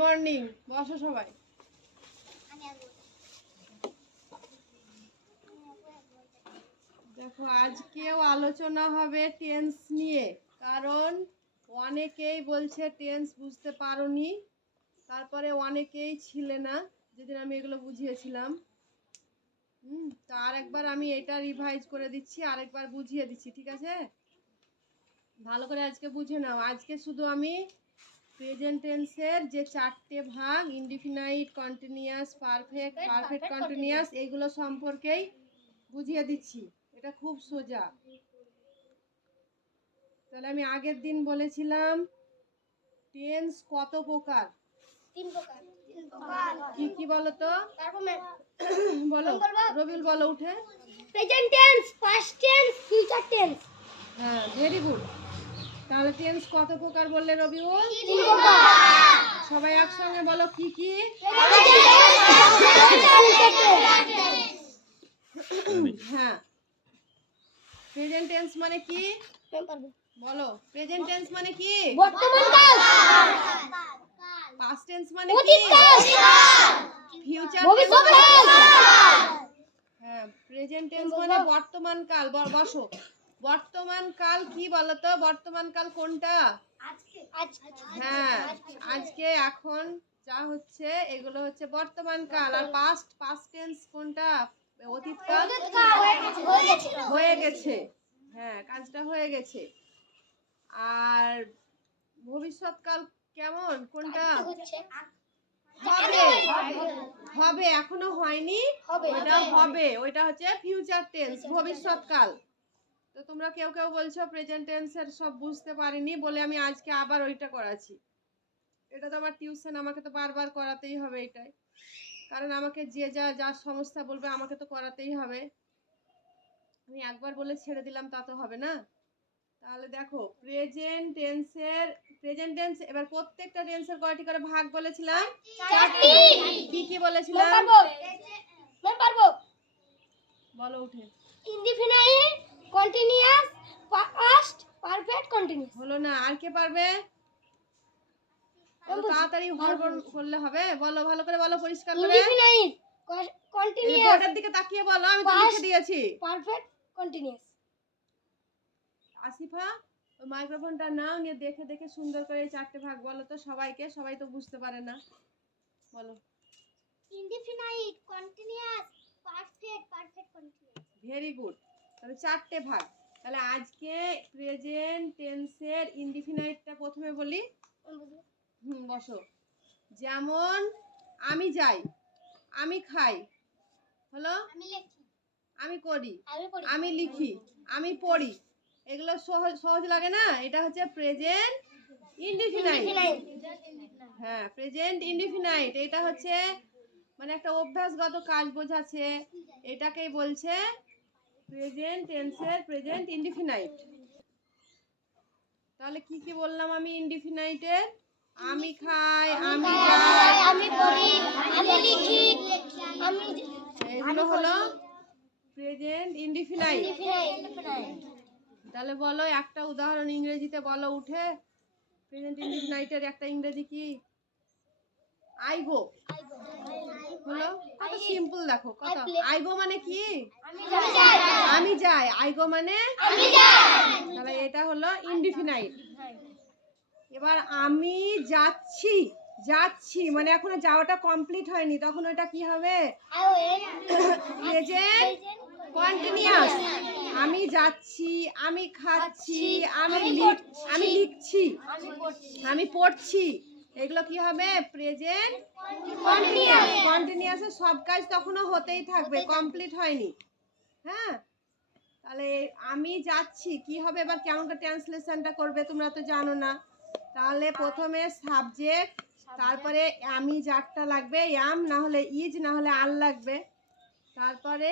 Morning, বসো সবাই। দেখো, আজকেও আলোচনা হবে টেন্স নিয়ে, কারণ অনেকেই বলছে টেন্স বুঝতে পারোনি, তারপরে অনেকেই ছিলে না, যেদিন আমি এগুলো বুঝিয়েছিলাম। হুম, তো আরেকবার আমি এটা রিভাইজ করে দিচ্ছি, আরেকবার বুঝিয়ে দিচ্ছি, ঠিক আছে? ভালো করে আজকে বুঝে নাও। আজকে শুধু আমি প্রেজেন্ট টেন্সের যে চারটে ভাগ indefinite continuous perfect perfect continuous এইগুলো সম্পর্কেই বুঝিয়ে দিচ্ছি। এটা খুব সোজা। তাহলে আমি আগের দিন বলেছিলাম টেন্স কত প্রকার? তিন প্রকার। কি কি বলো তো বলো রবিউল বলো উঠে। Present tense past tense future tense হ্যাঁ ভেরি গুড তাহলে টেন্স কত প্রকার বললে রবিউল সবাই একসঙ্গে বলো কি কি? হ্যাঁ। প্রেজেন্ট টেন্স মানে কি? বলো। প্রেজেন্ট টেন্স মানে কি? বর্তমান কাল। পাস্ট টেন্স মানে কি? ফিউচার ভবিষ্যৎ কাল। হ্যাঁ। প্রেজেন্ট টেন্স মানে বর্তমান কাল। বসো। বর্তমান কাল কি বলো তো বর্তমান কাল কোনটা হ্যাঁ আজকে এখন যা হচ্ছে এগুলো হচ্ছে বর্তমান কাল আর পাস্ট পাস্ট টেন্স কোনটা? অতীত কাল হয়ে গেছে। হ্যাঁ কাজটা হয়ে গেছে। আর ভবিষ্যৎকাল কেমন? কোনটা? হবে হবে। এখনও হয়নি। হবে। ওটা হবে। ওইটা হচ্ছে ফিউচার টেন্স ভবিষ্যৎকাল। তো তোমরা কেউ কেউ বলছো প্রেজেন্ট টেন্সের সব বুঝতে পারিনি বলে আমি আজকে আবার ওইটা করাচ্ছি। এটা তো আমার টিউশন আমাকে তো বারবার করাতেই হবে এটাই। কারণ আমাকে যে যা যা সমস্যা বলবে আমাকে তো করাতেই হবে। আমি একবার বলে ছেড়ে দিলাম তা তো হবে না। তাহলে দেখো প্রেজেন্ট টেন্সের প্রেজেন্ট টেন্স এবার প্রত্যেকটা টেন্সের কয়টি করে ভাগ বলেছিলাম? চারটি। কি কি বলেছিলাম? বলো উঠে। Indefinite continuous past perfect continuous হলো না আর কে পারবে? তাড়াতাড়ি হড়বড় করলে হবে। বলো ভালো করে বলো পরিষ্কার করে। ইনডিফিনাইট কন্টিনিউয়াস বোর্ডের দিকে তাকিয়ে বলো আমি তো লিখে দিয়েছি। পারফেক্ট কন্টিনিউয়াস আসিফা মাইক্রোফোনটা নাও নিয়ে দেখে দেখে সুন্দর করে এই চারটে ভাগ বলো তো সবাইকে সবাই তো বুঝতে পারে না। বলো। Indefinite continuous perfect perfect continuous very good তাহলে চারটে ভাগ। তাহলে আজকে প্রেজেন্ট টেন্সের ইনডিফিনাইটটা প্রথমে বলি। হুম বসো। যেমন আমি যাই আমি খাই হলো? আমি করি আমি আমি লিখি আমি পড়ি। এগুলো সহজ সহজ লাগে না? এটা হচ্ছে প্রেজেন্ট ইনডিফিনাইট হ্যাঁ প্রেজেন্ট ইনডিফিনাইট এটা হচ্ছে মানে একটা অভ্যাসগত কাজ বোঝাচ্ছে। এটাকেই বলছে প্রেজেন্ট টেন্সের প্রেজেন্ট ইনডিফিনাইট তাহলে কি কি বললাম আমি ইনডিফিনাইটের আমি খাই আমি আমি পড়ি আমি লিখি আমি এগুলো হলো প্রেজেন্ট ইনডিফিনাইট তাহলে বলো একটা উদাহরণ ইংরেজিতে বলো উঠে। প্রেজেন্ট ইনডিফিনাইটের একটা ইংরেজি কি? আই গো হলো? কত সিম্পল দেখো কত আই গো মানে কি? আমি যাই। আমি যাই। আই গো মানে? তাহলে এটা হলো ইনডিফিনাইট এবার আমি যাচ্ছি যাচ্ছি। মানে এখনও যাওয়াটা কমপ্লিট হয়নি। তখন ওটা কি হবে? কন্টিনিউয়াস আমি যাচ্ছি আমি খাচ্ছি আমি আমি লিখছি। আমি পড়ছি। এগুলো কি হবে? প্রেজেন্ট কন্টিনিউয়াস কন্টিনিউয়াসে সব কাজ তখনও হতেই থাকবে কমপ্লিট হয়নি। হ্যাঁ? তাহলে আমি যাচ্ছি কি হবে এবার কেমন করে ট্রান্সলেশনটা করবে তোমরা তো জানো না। তাহলে প্রথমে সাবজেক্ট তারপরে আমি যারটা লাগবে ইয়াম না হলে ইজ না হলে আর লাগবে। তারপরে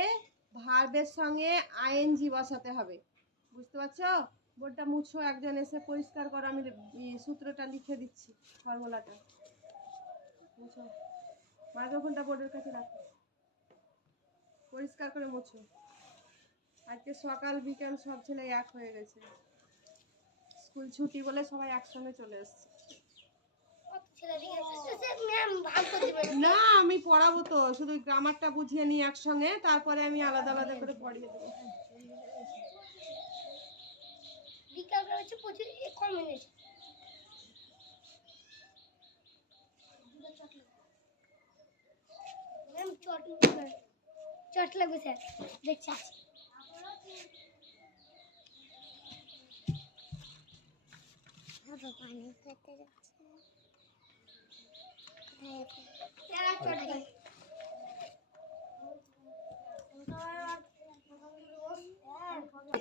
ভার্বের সঙ্গে আইএনজি বসাতে হবে। বুঝতে পারছ? বোর্ডটা মুছো, একজন এসে পরিষ্কার করো, আমি সূত্রটা লিখে দিচ্ছি, ফর্মুলাটা। মুছো। মাইক্রোফোনটা বোর্ডের কাছে রাখো। পরিষ্কার করে মুছো। আজকে সকাল, বিকাল সব ছেলে এক হয়ে গেছে। স্কুল ছুটি বলে সবাই একসঙ্গে চলে এসছে। না, আমি পড়াবো তো। শুধু গ্রামারটা বুঝিয়ে নিই একসঙ্গে, তারপরে আমি আলাদা আলাদা করে পড়িয়ে দেবো। বিকাল হচ্ছে প্রচুর এ কম এনেছে ম্যাম চট চট লাগবে স্যার। দেখছি আছে পানি খেতে যাচ্ছে।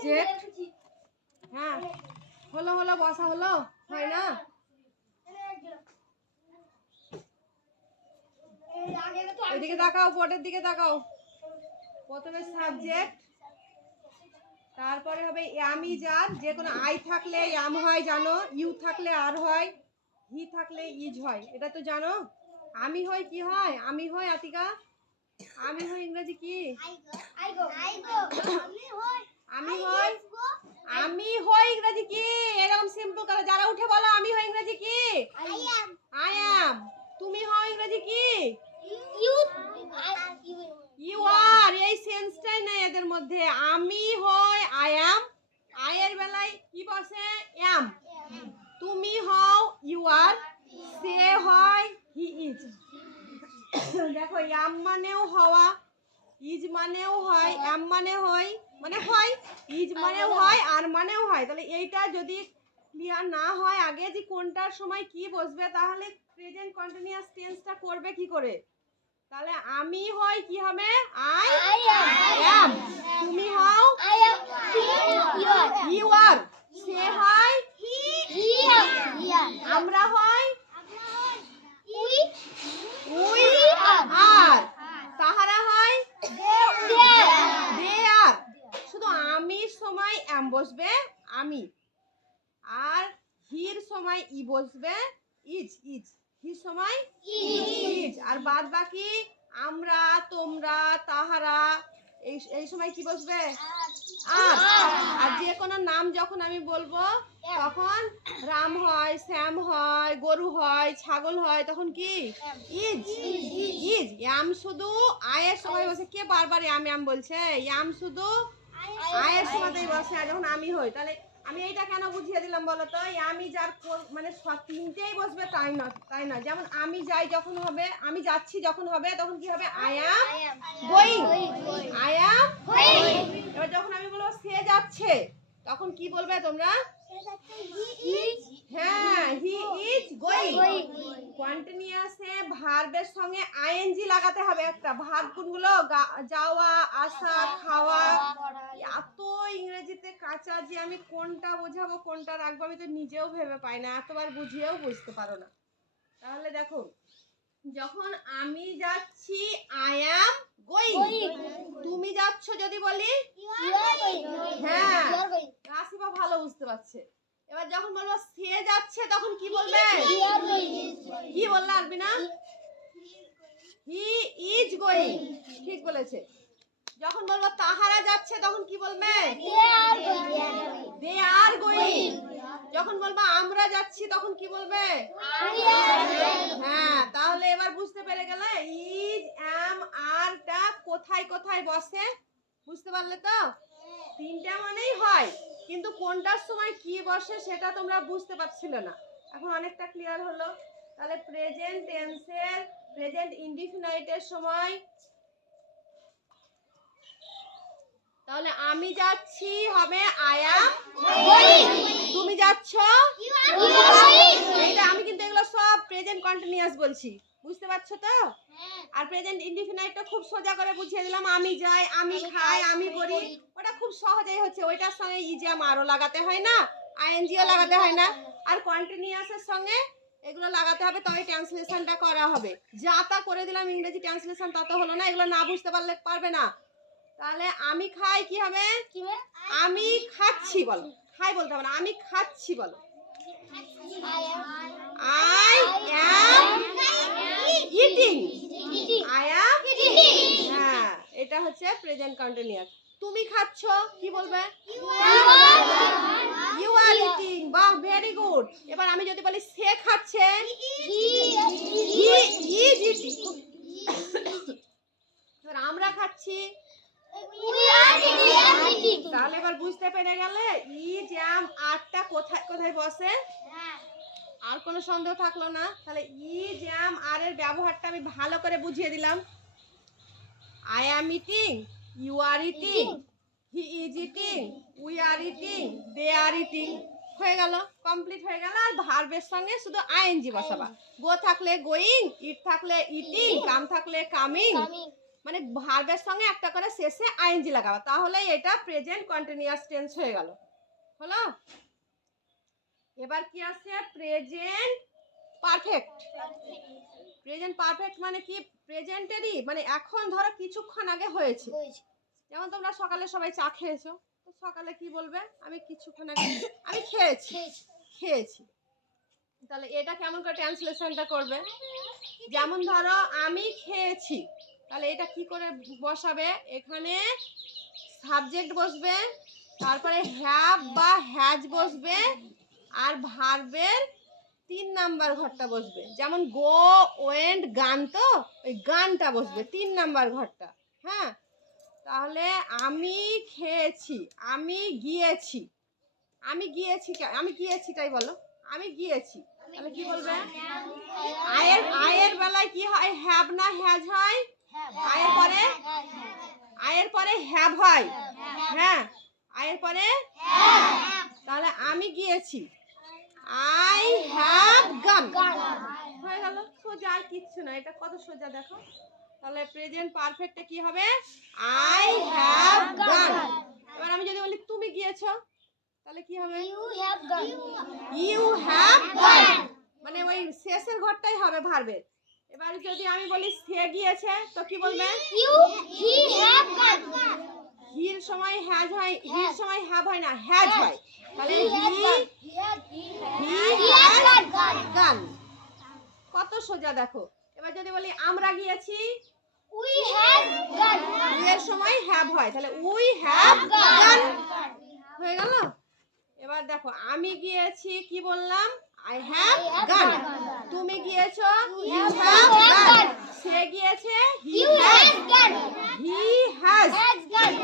যে হ্যাঁ। হলো হলো বসা হলো। হয় না? এদিকে তাকাও বোর্ডের দিকে তাকাও। প্রথমে সাবজেক্ট তারপরে হবে আমি যার যে কোনো আই থাকলে ইয়াম হয় জানো। ইউ থাকলে আর হয় হি থাকলে ইজ হয়। এটা তো জানো? আমি হয় কি হয়? আমি হয় আতিকা? আমি হয় ইংরেজি কি? আমি হয় আমি হয় ইংরেজি কি এরকম সিম্পল করে যারা উঠে বলো আমি হয় ইংরেজি কি আই অ্যাম তুমি হও ইংরেজি কি ইউ আর এই সেন্সটাই নেই এদের মধ্যে আমি হই আই অ্যাম আই এর বেলায় কি বসে অ্যাম তুমি হও ইউ আর সে হয় হি ইজ দেখো অ্যাম মানেও হওয়া ইজ মানেও হয় অ্যাম মানে হয় মানে হয় ইজ মানেও হয় আর মানেও হয়? তাহলে এইটা যদি ক্লিয়ার না হয়, আগে যে কোনটার সময় কি বসবে, তাহলে প্রেজেন্ট কন্টিনিউয়াস টেন্সটা করবে কি করে? তাহলে আমি হয় কি হবে? আই অ্যাম তুমি হও ইউ আর সে হয় আমরা হয় উই আর তাহারা হয় দে আর শুধু আমির সময় বসবে। আমি। আর হির সময় ই বসবে ইজ ইজ। হির সময় ইজ। আর বাদ বাকি আমরা তোমরা তাহারা এই এই সময় কি বসবে? আর আর যে কোনো নাম যখন আমি বলব তখন রাম হয় শ্যাম হয় গরু হয় ছাগল হয় তখন কি? ইজ। ইজ। ইয়াম শুধু আয়ের সময় বসে। কে বারবার ইয়াম ইয়াম বলছে? ইয়াম শুধু আয়ের সময়তেই বসে আর যখন আমি হই তাহলে আমি এইটা কেন বুঝিয়ে দিলাম বলো তো? আমি যার মানে সব- তিনটেই বসবে তাই না তাই না? যেমন আমি যাই যখন হবে আমি যাচ্ছি যখন হবে তখন কি হবে? আয়া বই। গোয়িং আই এবার যখন আমি বলব সে যাচ্ছে তখন কি বলবে তোমরা? হ্যাঁ হি সঙ্গে লাগাতে হবে একটা। যাওয়া, আসা, খাওয়া। এত ইংরেজিতে আমি কোনটা বোঝাবো, কোনটা রাখব, আমি তো নিজেও ভেবে পাই না। এতবার বুঝিয়েও বুঝতে পারো না। তাহলে দেখো যখন আমি যাচ্ছি আই অ্যাম গোয়িং তুমি যাচ্ছ যদি বলি? হ্যাঁ। রাশিবা ভালো বুঝতে পারছে। এবার যখন বলব সে যাচ্ছে তখন কি বলবে? কি বললে আলবিনা হি ইজ গোয়িং ঠিক বলেছে। যখন বলব তাহারা যাচ্ছে তখন কি বলবে? দে আর গোয়িং যখন বলব আমরা যাচ্ছি, তখন কি বলবে? হ্যাঁ তাহলে এবার বুঝতে পেরে গেলে ইজ এম আর টা কোথায় কোথায় বসে? বুঝতে পারলে তো? তিনটা মানেই হয়, কিন্তু কোনটার সময় কি বসে সেটা তোমরা বুঝতে পারছিলে না। এখন অনেকটা ক্লিয়ার হলো। তাহলে প্রেজেন্ট টেন্সের প্রেজেন্ট ইনডিফিনাইটের সময় তাহলে আমি যাচ্ছি হবে আয়া তুমি যাচ্ছ? আমি কিন্তু এগুলো সব প্রেজেন্ট কন্টিনিউয়াস বলছি। বুঝতে পারছ তো? আর প্রেজেন্ট ইনডিফিনাইটটা খুব সোজা করে বুঝিয়ে দিলাম। আমি যাই আমি খাই আমি করি। ওটা খুব সহজেই হচ্ছে। ওইটার সঙ্গে ইজাম আরও লাগাতে হয় না। আইএনজিও লাগাতে হয় না। আর কন্টিনিউয়াসের সঙ্গে এগুলো লাগাতে হবে। তবে ট্রান্সলেশনটা করা হবে। যা তা করে দিলাম ইংরেজি ট্রান্সলেশন তা তো হলো না। এগুলো না বুঝতে পারলে পারবে না। তাহলে আমি খাই কি হবে? আমি খাচ্ছি বলো। খাই বলতে হবে না আমি খাচ্ছি বলো। I am eating I am হ্যাঁ এটা হচ্ছে প্রেজেন্ট কন্টিনিউয়াস তুমি খাচ্ছ কি বলবে? ইউ আর ইটিং বাহ ভেরি গুড এবার আমি যদি বলি সে খাচ্ছে? আমরা খাচ্ছি। তাহলে এবার বুঝতে পেরে গেলে ই জ্যাম আটটা কোথায় কোথায় বসে? আর কোনো সন্দেহ থাকল না। তাহলে ই জ্যাম আর এর ব্যবহারটা আমি ভালো করে বুঝিয়ে দিলাম। I am eating you are eating he is eating we are eating they are eating হয়ে গেল কমপ্লিট হয়ে গেল। আর ভার্বের সঙ্গে শুধু আইএনজি বসাবা। গো থাকলে গোয়িং ইট থাকলে ইটিং কাম থাকলে কামিং মানে ভার্বের সঙ্গে একটা করে শেষে আইএনজি লাগাবা। তাহলে এটা প্রেজেন্ট কন্টিনিউয়াস টেন্স হয়ে গেল। হলো? এবার কি আছে? প্রেজেন্ট পারফেক্ট প্রেজেন্ট পারফেক্ট মানে কি? প্রেজেন্টেরই মানে এখন ধরো কিছুক্ষণ আগে হয়েছে। যেমন তোমরা সকালে সবাই চা খেয়েছো, তো সকালে কি বলবে? আমি কিছুক্ষণ আগে, আমি খেয়েছি। খেয়েছি। তাহলে এটা কেমন করে ট্রান্সলেশনটা করবে? যেমন ধরো, আমি খেয়েছি। তাহলে এটা কি করে বসাবে? এখানে সাবজেক্ট বসবে তারপরে হ্যাভ বা হ্যাজ বসবে আর ভার্বের তিন নাম্বার ঘরটা বসবে। যেমন গো ওয়েন্ট গান তো? ওই গানটা বসবে তিন নাম্বার ঘরটা। হ্যাঁ? তাহলে আমি খেয়েছি আমি গিয়েছি। আমি গিয়েছি আমি গিয়েছি তাই বলো। আমি গিয়েছি। তাহলে কি বলবে? আয়ের আয়ের বেলায় কি হয়? হ্যাভ না হ্যাজ হয়? আয়ের পরে? আয়ের পরে হ্যাভ হয়। হ্যাঁ? আয়ের পরে? তাহলে আমি গিয়েছি। আই হ্যাভ গান হয়ে গেল। সোজা আর কিচ্ছু না। এটা কত সোজা দেখো। তাহলে প্রেজেন্ট পারফেক্টে কি হবে? আই হ্যাভ গান এবার আমি যদি বলি তুমি গিয়েছো? তাহলে কি হবে? You have gone. You have gone মানে ওই শেষের ঘরটাই হবে ভার্বের এবার যদি আমি বলি সে গিয়েছে তো কি বলবে. হির সময় হ্যাজ হয় হির সময় হ্যাভ হয় না হ্যাজ হয়। তাহলে. গান কত সোজা দেখো। এবার যদি বলি আমরা গিয়েছি এর সময় হ্যাভ হয় তাহলে উই হ্যাভ গান হয়ে গেল? এবার দেখো আমি গিয়েছি কি বললাম? আই হ্যাভ গান তুমি গিয়েছো? ইউ হ্যাভ গান সে গিয়েছে? He has gone. He has Has gone.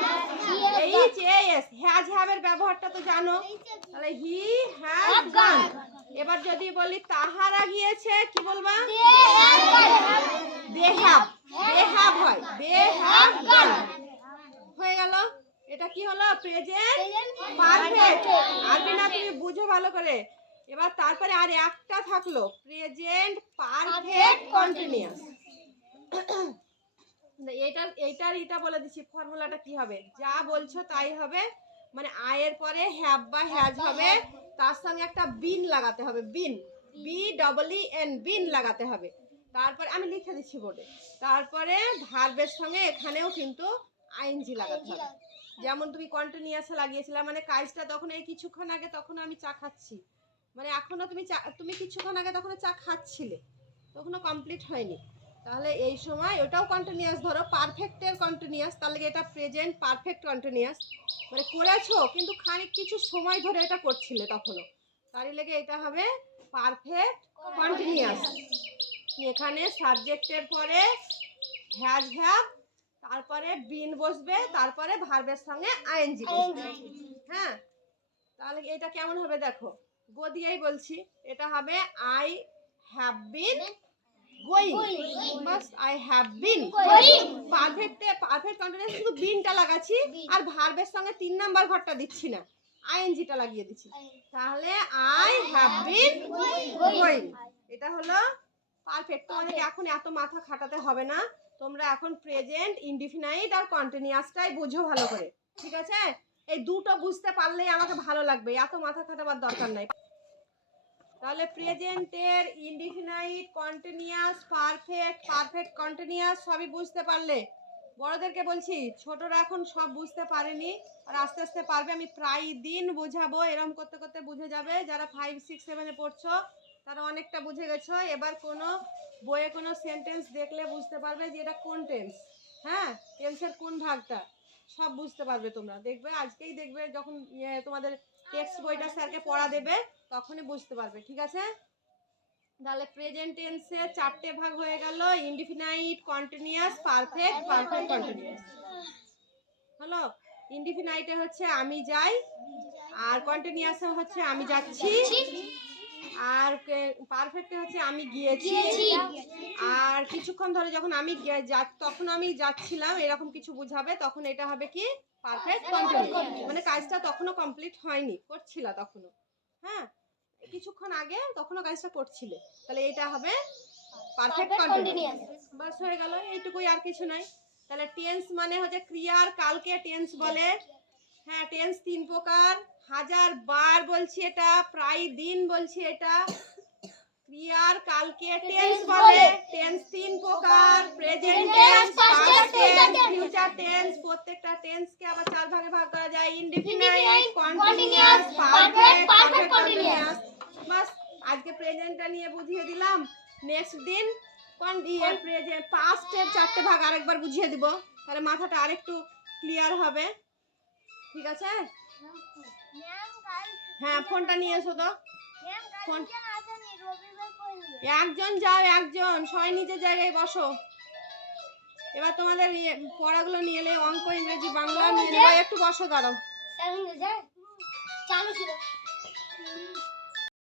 He has gone. H S has হ্যাভের ব্যবহারটা তো জানো। তাহলে হি হ্যাজ গান. এবার যদি বলি তাহারা গিয়েছে কি বলবা. দে হ্যাভ দে হ্যাভ হয়। দে হ্যাভ গান হয়ে গেল। এটা কি হলো? প্রেজেন্ট পারফেক্ট আরবি না তুমি বুঝো ভালো করে। এবার তারপরে আর একটা থাকল প্রেজেন্ট পারফেক্ট কন্টিনিউয়াস এইটার এইটার এটা বলে দিচ্ছি ফর্মুলাটা কি হবে? যা বলছো তাই হবে মানে আয়ের পরে হ্যাভ বা হ্যাজ হবে তার সঙ্গে একটা বিন লাগাতে হবে been B double E N been লাগাতে হবে। তারপরে আমি লিখে দিচ্ছি বোর্ডে তারপরে ভার্বের সঙ্গে এখানেও কিন্তু আইনজি লাগাতে হবে। যেমন তুমি কন্টিনিউয়াসে লাগিয়েছিলে মানে কাজটা তখন এই কিছুক্ষণ আগে তখন আমি চা খাচ্ছি। মানে এখনও তুমি চা তুমি কিছুক্ষণ আগে তখন চা খাচ্ছিলে তখনও কমপ্লিট হয়নি। তাহলে এই সময় ওটাও কন্টিনিউয়াস ধরো পারফেক্টের কন্টিনিউয়াস তাহলে এটা প্রেজেন্ট পারফেক্ট কন্টিনিউয়াস মানে করেছ কিন্তু খানিক কিছু সময় ধরে এটা করছিলে তখনও তারই লেগে এটা হবে পারফেক্ট কন্টিনিউয়াস এখানে সাবজেক্টের পরে হ্যাজ হ্যাভ তারপরে বিন বসবে তারপরে ভার্বের সঙ্গে আইএনজি হ্যাঁ? তাহলে এটা কেমন হবে দেখো? গো দিয়েই বলছি এটা হবে আই হ্যাভ বিন গোয়িং বাস আই হ্যাভ বিন. পারফেক্টে পারফেক্ট কন্টিনিউয়াস শুধু বিনটা লাগাচ্ছি আর ভার্বের সঙ্গে তিন নাম্বার ঘরটা দিচ্ছি না আইএনজিটা লাগিয়ে দিচ্ছি। তাহলে আই হ্যাভ বিন গোয়িং এটা হলো পারফেক্ট এখন এত মাথা খাটাতে হবে না তোমরা এখন প্রেজেন্ট ইনডিফিনাইট আর কন্টিনিউয়াসটাই বুঝো ভালো করে ঠিক আছে? এই দুটো বুঝতে পারলেই আমাকে ভালো লাগবে এত মাথা খাটাবার দরকার নাই। তাহলে প্রেজেন্টের indefinite, continuous, perfect perfect, continuous সবই বুঝতে পারলে। বড়দেরকে বলছি, ছোটরা এখন সব বুঝতে পারেনি, আর আস্তে আস্তে পারবে। আমি প্রায় দিন বোঝাবো, এরম করতে করতে বুঝে যাবে। যারা ফাইভ সিক্স সেভেনে পড়ছো, তারা অনেকটা বুঝে গেছো। এবার কোনো বইয়ে কোনো সেন্টেন্স দেখলে বুঝতে পারবে যে এটা কোন টেন্স হ্যাঁ? টেন্সের কোন ভাগটা? সব বুঝতে পারবে তোমরা। দেখবে, আজকেই দেখবে যখন ইয়ে তোমাদের টেক্সট বইটা স্যারকে পড়া দেবে তখনই বুঝতে পারবে ঠিক আছে? তাহলে প্রেজেন্ট টেন্সে চারটে ভাগ হয়ে গেল indefinite continuous perfect perfect continuous হলো? ইনডিফিনাইটে হচ্ছে আমি যাই আর কন্টিনিউয়াসে হচ্ছে আমি যাচ্ছি আর পারফেক্টে হচ্ছে আমি গিয়েছি। আর কিছুক্ষণ ধরে যখন আমি তখন আমি যাচ্ছিলাম এরকম কিছু বুঝাবে তখন এটা হবে কি? পারফেক্ট কন্টিনিউ মানে কাজটা তখনও কমপ্লিট হয়নি করছিল তখনও। হ্যাঁ? কিছুক্ষণ আগে তখনও কাজটা করছিলে। তাহলে এটা হবে পারফেক্ট Perfect কন্টিনিউ continuous। বাস হয়ে গেল এইটুকুই আর কিছু নাই। তাহলে টেন্স মানে হচ্ছে ক্রিয়ার কালকে টেন্স বলে। হ্যাঁ টেন্স তিন প্রকার। হাজার বার বলছি এটা প্রায় দিন বলছি এটা। ক্রিয়ার কালকে টেন্স বলে টেন্স তিন প্রকার present tense past tense future tense প্রত্যেকটা টেন্সকে আবার চার ভাগে ভাগ করা যায় indefinite Indefinite, continuous continuous, perfect perfect, perfect continuous। Continuous বাস আজকে প্রেজেন্টটা নিয়ে বুঝিয়ে দিলাম নেক্সট দিন কোন দিয়ে প্রেজেন্ট পাস্টের চারটে ভাগ আরেকবার বুঝিয়ে দিব তাহলে মাথাটা আরেকটু ক্লিয়ার হবে ঠিক আছে হ্যাঁ ফোনটা নিয়ে এসো তো ফোন একজন যাও একজন। সবাই নিজের জায়গায় বসো। এবার তোমাদের ইয়ে পড়াগুলো নিয়ে এলে অঙ্ক ইংরেজি বাংলা নিয়ে নেবে একটু বসো দাঁড়াও। চালু ছিল।